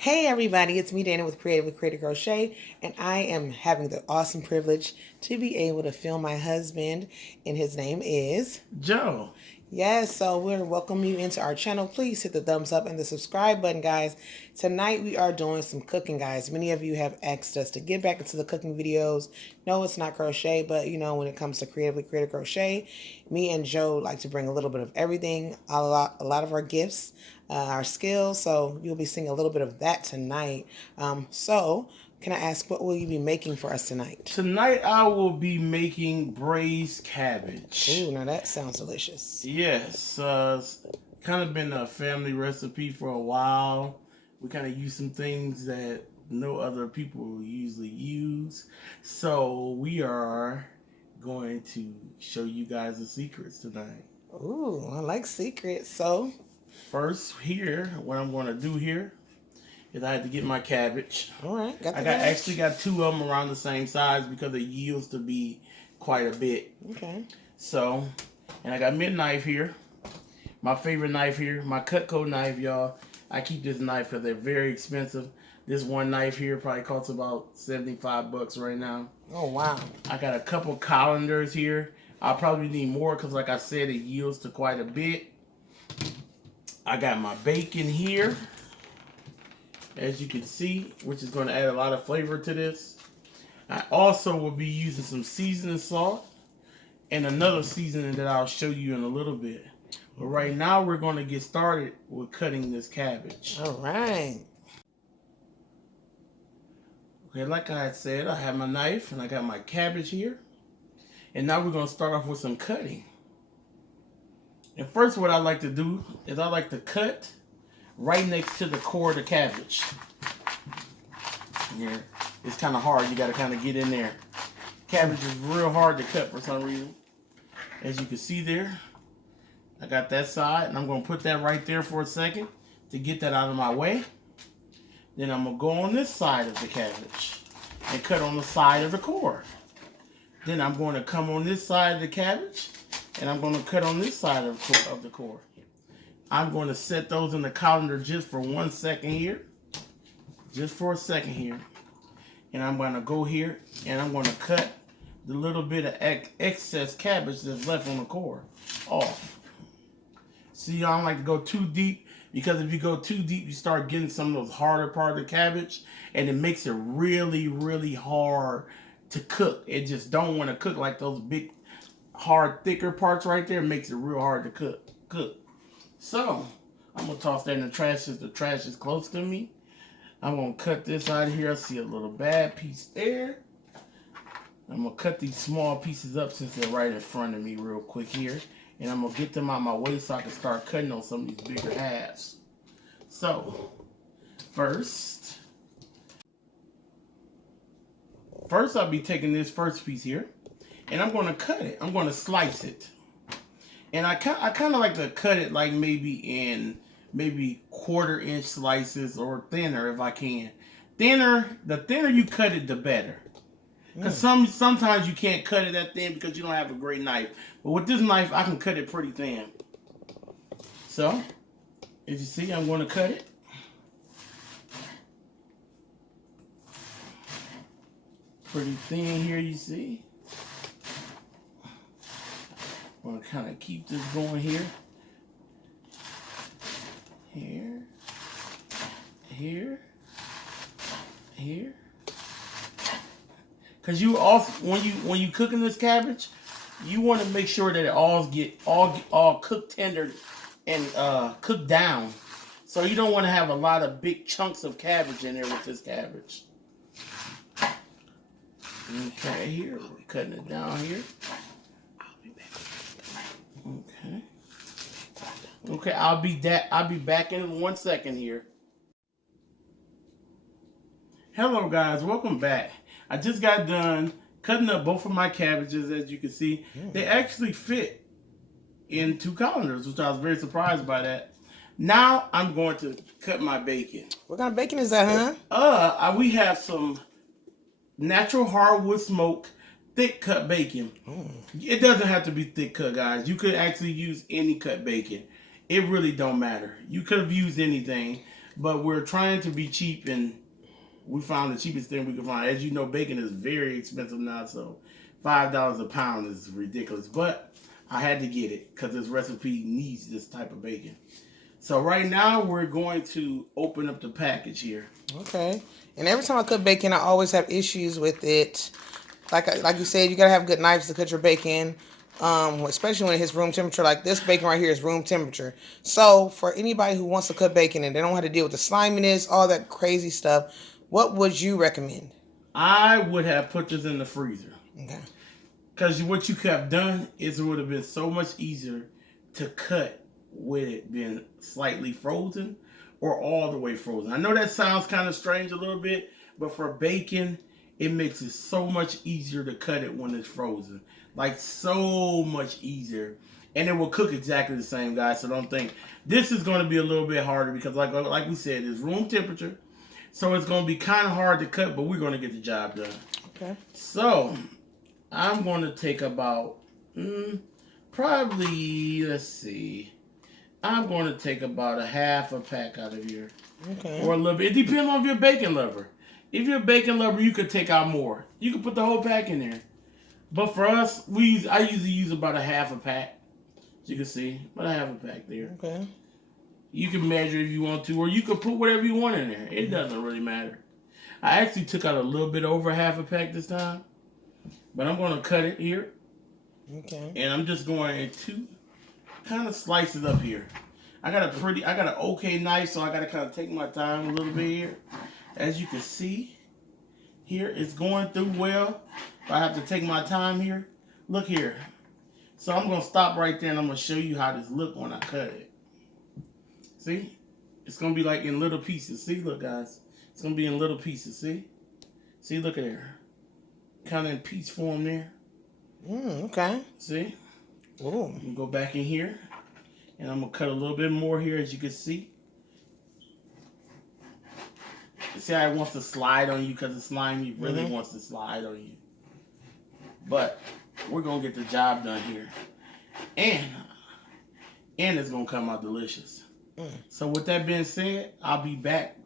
Hey everybody, it's me Dana with Creative Crochet, and I am having the awesome privilege to be able to film my husband, and his name is Joe. Yes, so we're welcoming you into our channel. Please hit the thumbs up and the subscribe button, guys. Tonight we are doing some cooking, guys. Many of you have asked us to get back into the cooking videos. No, it's not crochet, but you know, when it comes to Creative Crochet, me and Joe like to bring a little bit of everything, a lot of our gifts, our skills. So you'll be seeing a little bit of that tonight. So can I ask, what will you be making for us tonight? Tonight I will be making braised cabbage. Ooh, now that sounds delicious. Yes, it's kind of been a family recipe for a while. We kind of use some things that no other people usually use. So we are going to show you guys the secrets tonight. Ooh, I like secrets. So first here, what I'm going to do here is I had to get my cabbage. All right, actually got two of them around the same size because it yields to be quite a bit. Okay. So, and I got me a knife here. My favorite knife here, my Cutco knife, y'all. I keep this knife because they're very expensive. This one knife here probably costs about 75 bucks right now. Oh, wow. I got a couple colanders here. I'll probably need more because, like I said, it yields to quite a bit. I got my bacon here, as you can see, which is going to add a lot of flavor to this. I also will be using some seasoning salt and another seasoning that I'll show you in a little bit. But right now we're going to get started with cutting this cabbage. All right. Okay, like I had said, I have my knife and I got my cabbage here. And now we're going to start off with some cutting. And first what I like to do is I like to cut right next to the core of the cabbage. Here, it's kind of hard. You got to kind of get in there. Cabbage is real hard to cut for some reason. As you can see there, I got that side, and I'm going to put that right there for a second to get that out of my way. Then I'm going to go on this side of the cabbage and cut on the side of the core. Then I'm going to come on this side of the cabbage, and I'm going to cut on this side of the core. I'm going to set those in the colander just for 1 second here. Just for a second here. And I'm going to go here and I'm going to cut the little bit of excess cabbage that's left on the core off. See, I don't like to go too deep because if you go too deep, you start getting some of those harder part of the cabbage and it makes it really, really hard to cook. It just don't want to cook like those big, hard, thicker parts right there. It makes it real hard to cook. So, I'm going to toss that in the trash since the trash is close to me. I'm going to cut this out of here. I see a little bad piece there. I'm going to cut these small pieces up since they're right in front of me real quick here. And I'm going to get them out my way so I can start cutting on some of these bigger halves. So, first I'll be taking this first piece here. And I'm going to cut it. I'm going to slice it. And I kind of like to cut it like maybe 1/4-inch slices or thinner if I can. The thinner you cut it, the better. Because sometimes you can't cut it that thin because you don't have a great knife. But with this knife, I can cut it pretty thin. So, as you see, I'm going to cut it. Pretty thin here, you see. I'm going to kind of keep this going here. Here. Because you also, when you cooking this cabbage, you want to make sure that it all cooked tender and cooked down. So you don't want to have a lot of big chunks of cabbage in there with this cabbage. Okay, here we're cutting it down here. Okay, I'll be back in 1 second here. Hello guys, welcome back. I just got done cutting up both of my cabbages, as you can see. They actually fit in 2 colanders, which I was very surprised by that. Now I'm going to cut my bacon. What kind of bacon is that, huh? We have some natural hardwood smoke thick cut bacon. It doesn't have to be thick cut, guys. You could actually use any cut bacon. It really don't matter. You could have used anything. But we're trying to be cheap, and we found the cheapest thing we could find. As you know, bacon is very expensive now, so $5 a pound is ridiculous. But I had to get it because this recipe needs this type of bacon. So right now we're going to open up the package here. Okay. And every time I cook bacon, I always have issues with it. Like you said, you gotta have good knives to cut your bacon. Especially when it hits room temperature. Like this bacon right here is room temperature. So for anybody who wants to cook bacon and they don't have to deal with the sliminess, all that crazy stuff, what would you recommend? I would have put this in the freezer. Okay. Because what you could have done is it would have been so much easier to cut with it being slightly frozen or all the way frozen. I know that sounds kind of strange a little bit, but for bacon, it makes it so much easier to cut it when it's frozen. Like so much easier. And it will cook exactly the same, guys. So don't think. This is going to be a little bit harder because like we said, it's room temperature. So it's going to be kind of hard to cut, but we're going to get the job done. Okay. So I'm going to take about, probably, let's see. I'm going to take about a half a pack out of here. Okay. Or a little bit. It depends on if you're a bacon lover. If you're a bacon lover, you could take out more. You could put the whole pack in there. But for us, I usually use about a half a pack. As you can see, about a half a pack there. Okay. You can measure if you want to, or you could put whatever you want in there. It doesn't really matter. I actually took out a little bit over half a pack this time. But I'm going to cut it here. Okay. And I'm just going to kind of slice it up here. I got an okay knife, so I got to kind of take my time a little bit here. As you can see, here it's going through well. I have to take my time here. Look here. So I'm going to stop right there, and I'm going to show you how this look when I cut it. See? It's going to be like in little pieces. See? Look, guys. It's going to be in little pieces. See? See? Look at there. Kind of in piece form there. Okay. See? Ooh. I'm going to go back in here, and I'm going to cut a little bit more here, as you can see. See how it wants to slide on you because it's slimy? It really wants to slide on you. But we're going to get the job done here. And it's going to come out delicious. So with that being said, I'll be back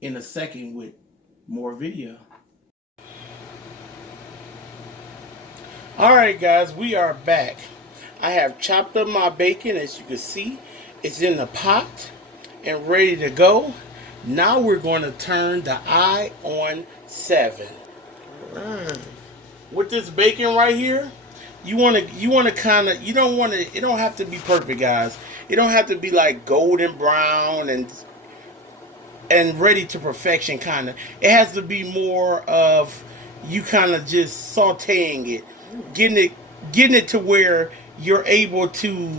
in a second with more video. Alright guys, we are back. I have chopped up my bacon, as you can see. It's in the pot and ready to go. Now we're going to turn the eye on 7. With this bacon right here, you want to kind of, you don't want to, it don't have to be perfect, guys. It don't have to be like golden brown and ready to perfection kind of. It has to be more of you kind of just sauteing it, getting it to where you're able to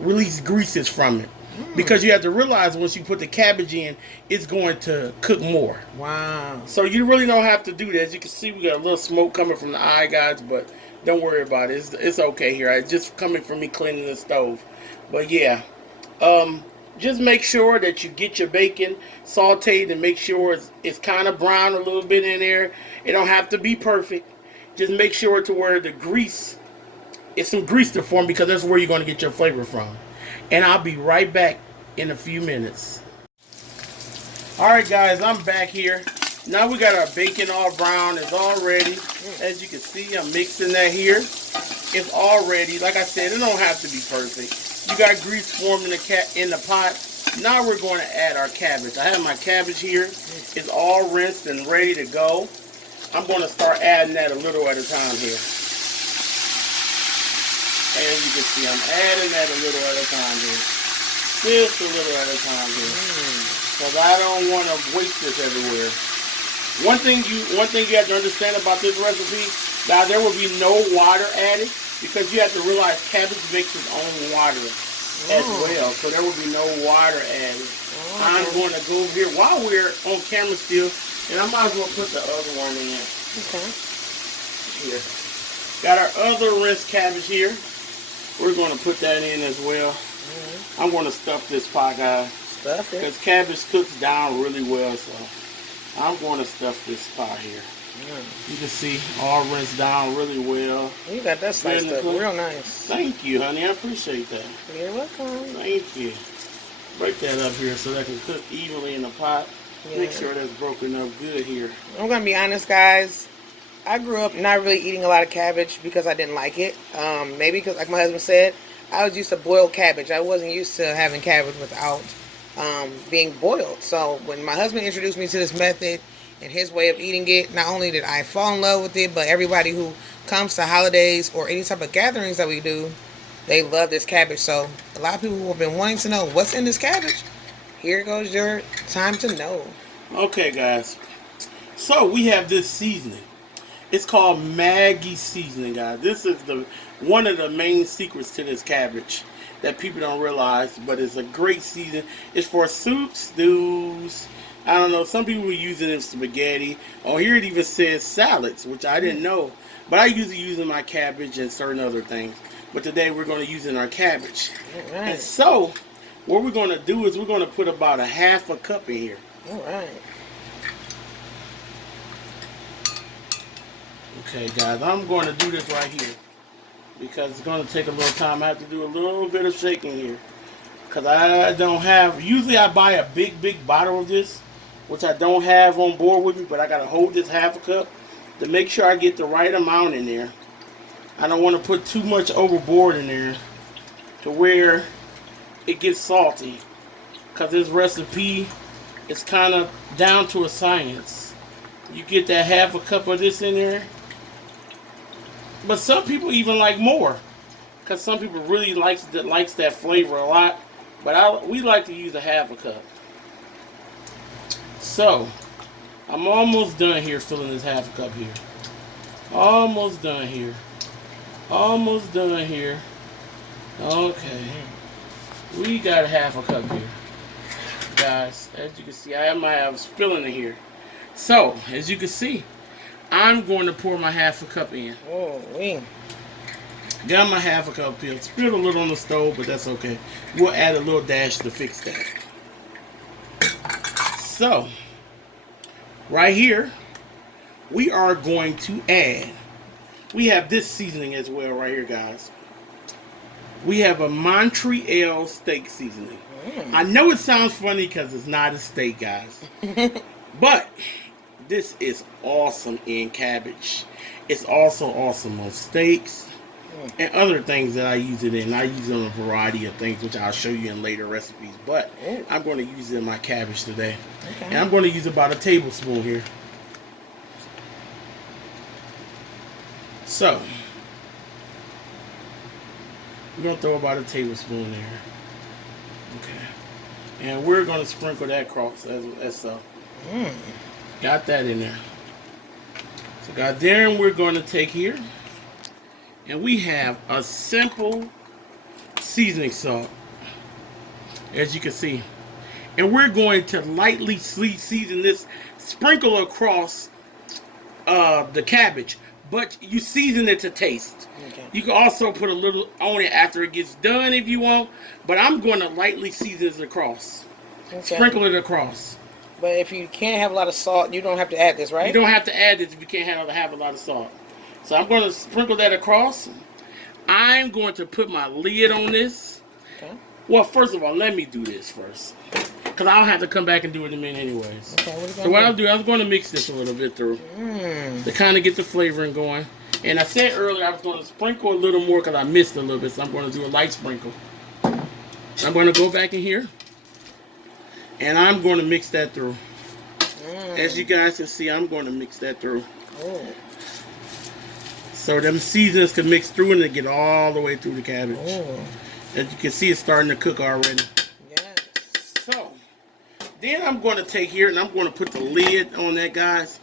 release greases from it. Because you have to realize once you put the cabbage in, it's going to cook more. Wow. So you really don't have to do that. As you can see, we got a little smoke coming from the eye, guys, but don't worry about it. It's okay here. It's just coming from me cleaning the stove. But yeah, just make sure that you get your bacon sauteed and make sure it's kind of brown a little bit in there. It don't have to be perfect. Just make sure to where the grease, it's some grease to form, because that's where you're going to get your flavor from. And I'll be right back in a few minutes. Alright guys, I'm back here. Now we got our bacon all brown. It's all ready. As you can see, I'm mixing that here. It's all ready. Like I said, it don't have to be perfect. You got grease forming in the pot. Now we're going to add our cabbage. I have my cabbage here. It's all rinsed and ready to go. I'm going to start adding that a little at a time here. As you can see, I'm adding that a little at a time here. Just a little at a time here. Because I don't want to waste this everywhere. One thing you have to understand about this recipe, now there will be no water added, because you have to realize cabbage makes its own water as well. So there will be no water added. I'm going to go over here while we're on camera still, and I might as well put the other one in. Okay. Here. Got our other rinsed cabbage here. We're going to put that in as well. I'm going to stuff this pot, guys. Stuff it. Because cabbage cooks down really well, so I'm going to stuff this pot here. You can see all rinsed down really well. You got that sliced up real nice. Thank you, honey. I appreciate that. You're welcome. Thank you. break that up here so that can cook evenly in the pot. Yeah. Make sure that's broken up good here. I'm gonna be honest, guys. I grew up not really eating a lot of cabbage because I didn't like it. Maybe because, like my husband said, I was used to boiled cabbage. I wasn't used to having cabbage without being boiled. So when my husband introduced me to this method and his way of eating it, not only did I fall in love with it, but everybody who comes to holidays or any type of gatherings that we do, they love this cabbage. So a lot of people who have been wanting to know what's in this cabbage, here goes your time to know. Okay, guys. So we have this seasoning. It's called Maggi seasoning, guys. This is one of the main secrets to this cabbage that people don't realize, but it's a great seasoning. It's for soups, stews. I don't know. Some people use it in spaghetti. Or here it even says salads, which I didn't know. But I usually use it in my cabbage and certain other things. But today we're going to use it in our cabbage. All right. And so what we're going to do is we're going to put about a half a cup in here. All right. Okay, guys, I'm going to do this right here because it's going to take a little time. I have to do a little bit of shaking here because I don't have, usually I buy a big bottle of this, which I don't have on board with me, but I got to hold this half a cup to make sure I get the right amount in there. I don't want to put too much overboard in there to where it gets salty because this recipe is kind of down to a science. You get that half a cup of this in there. But some people even like more, because some people really likes that flavor a lot. But we like to use a half a cup. So I'm almost done here filling this half a cup here. Almost done here. Almost done here. Okay, we got a half a cup here, guys. As you can see, I might have spilling in here. So as you can see, I'm going to pour my half a cup in. Oh, we got my half a cup here. Spilled a little on the stove, but that's okay. We'll add a little dash to fix that. So, right here, we are going to add. We have this seasoning as well right here, guys. We have a Montreal steak seasoning. I know it sounds funny because it's not a steak, guys. But this is awesome in cabbage. It's also awesome on steaks and other things that I use it in. I use it on a variety of things, which I'll show you in later recipes. But I'm going to use it in my cabbage today. Okay. And I'm going to use about a tablespoon here. So, we're going to throw about a tablespoon there. Okay. And we're going to sprinkle that across as so. Got that in there. So got there, and we're going to take here, and we have a simple seasoning salt, as you can see. And we're going to lightly season this, sprinkle across the cabbage, but you season it to taste. Okay. You can also put a little on it after it gets done if you want, but I'm going to lightly season it across. Okay. Sprinkle it across. But if you can't have a lot of salt, you don't have to add this, right? You don't have to add this if you can't have a lot of salt. So I'm going to sprinkle that across. I'm going to put my lid on this. Okay. Well, first of all, let me do this first, because I'll have to come back and do it in a minute anyways. Okay, what I'll do, I'm going to mix this a little bit through to kind of get the flavoring going. And I said earlier I was going to sprinkle a little more because I missed a little bit, so I'm going to do a light sprinkle. I'm going to go back in here. And I'm going to mix that through. As you guys can see, I'm going to mix that through. So them seasonings can mix through and they get all the way through the cabbage. As you can see, it's starting to cook already. Yes. So, then I'm going to take here and I'm going to put the lid on that, guys.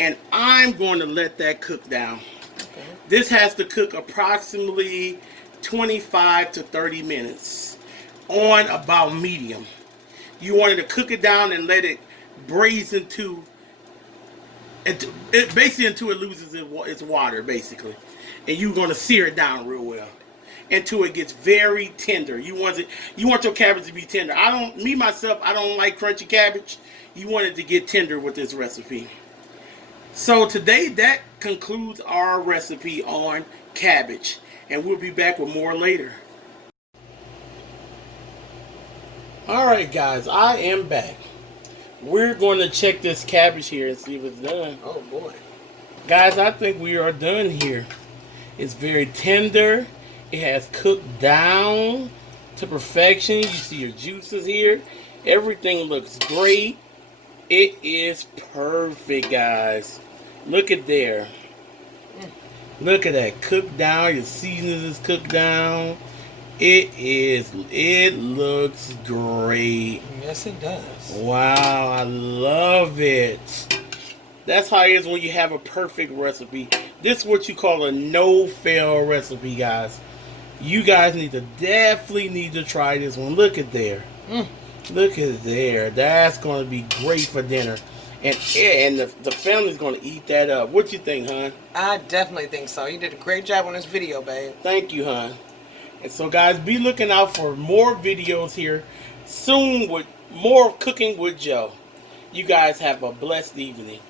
And I'm going to let that cook down. Okay. This has to cook approximately 25 to 30 minutes on about medium. You wanted to cook it down and let it braise basically until it loses its water, basically. And you're going to sear it down real well until it gets very tender. You want your cabbage to be tender. I don't like crunchy cabbage. You want it to get tender with this recipe. So today that concludes our recipe on cabbage, and we'll be back with more later. Alright guys, I am back. We're going to check this cabbage here and see if it's done. Oh boy. Guys, I think we are done here. It's very tender. It has cooked down to perfection. You see your juices here. Everything looks great. It is perfect, guys. Look at there. Look at that. Cooked down. Your seasonings is cooked down. It looks great. Yes, it does. Wow, I love it. That's how it is when you have a perfect recipe. This is what you call a no-fail recipe, guys. You guys definitely need to try this one. Look at there. Look at there. That's going to be great for dinner. And the family's going to eat that up. What you think, hon? I definitely think so. You did a great job on this video, babe. Thank you, hon. And so, guys, be looking out for more videos here soon with more Cooking with Joe. You guys have a blessed evening.